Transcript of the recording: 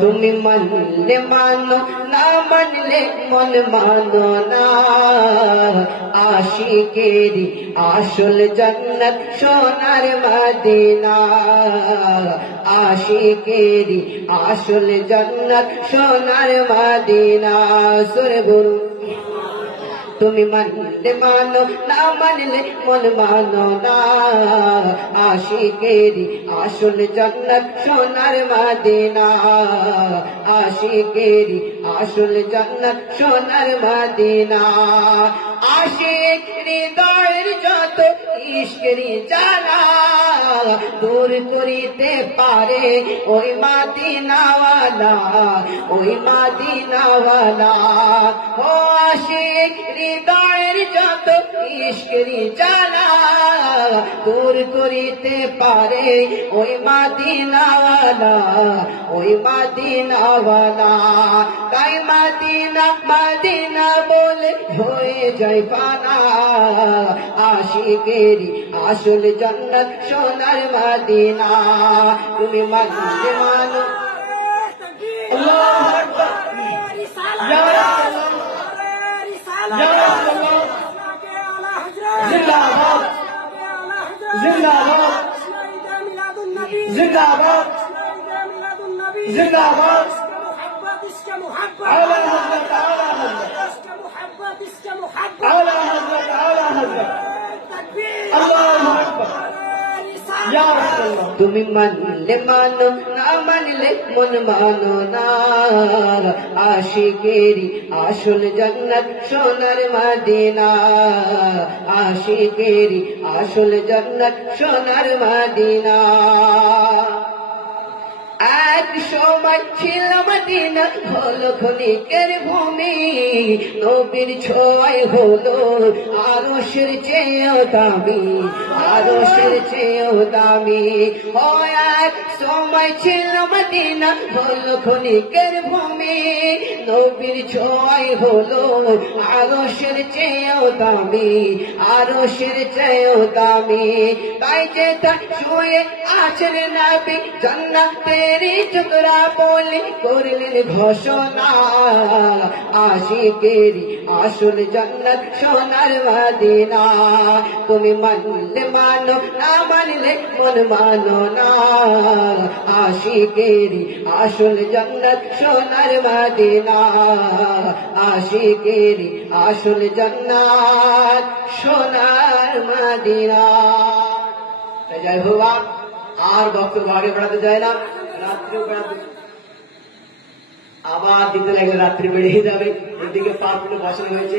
তুমি মানলে মানো না মানলে মন মানো না আশিকেরি আসল জান্নাত সোনার মদিনা আশিকেরি আসল জান্নাত সোনার মদিনা সুরে বলুন তুমি মানলে মানো না মানলে মন মানো না আশিকেরি আসল জান্নাত সোনার মদিনা আশিকেরি আসল জান্নাত সোনার মদিনা আশিক হৃদয়ের যত ইশকেরি জ্বালা দূর করিতে পারে ওই মদিনাওয়ালা ওই মদিনাওয়ালা ও আশিক হৃদয়ের যত ইশকেরি জ্বালা দূর করিতে পারে ওই মদিনাওয়ালা ওই মদিনাওয়ালা তাই মদিনা মদিনা বলে হয়ে যায় ফানা আশিকেরি আসল জান্নাত সোনার মদিনা তুমি মানলে মানো আল্লাহু আকবার ইয়া রাসূলুল্লাহ ইয়া রাসূলুল্লাহ জিন্দাবাদ জিন্দাবাদ জিন্দাবাদ জিন্দাবাদ على حضرت على حضرت على حضرت على حضرت الله أكبر يا رسول الله তুমি মানলে মানো না মানলে মন মানো না আশিকেরি আসল জান্নাত সোনার মদিনা আশিকেরি আসল জান্নাত সোনার মদিনা এক সময় ছিল মদিনা হলো ক্ষণিকের ভূমি নবীর ছোঁয়ায় হলো আরশের চেয়েও দামি আরশের চেয়েও দামি ও এক সময় ছিল মদিনা হলো ক্ষণিকের ভূমি নবীর ছোঁয়ায় হলো আরশের চেয়েও দামি আরশের চেয়েও দামি তাই যে তার শুয়ে আছেন নবী জান্নাতে টুকরা বলে করলেন ঘোষণা আশিকেরি আসল জান্নাত সোনার মদিনা তুমি মানলে মানো না মানলে মন মানো না আশিকেরি আসল জান্নাত সোনার মদিনা আশিকেরি আসল জান্নাত সোনার মদিনা জয় হোক আর বক্তব্য আগে বাড়াতে যায় না রাত্রিও বেড়াতে আবার দিতে লাগলে রাত্রি বেড়ে যাবে এদিকে 5 মিনিট বসানো হয়েছে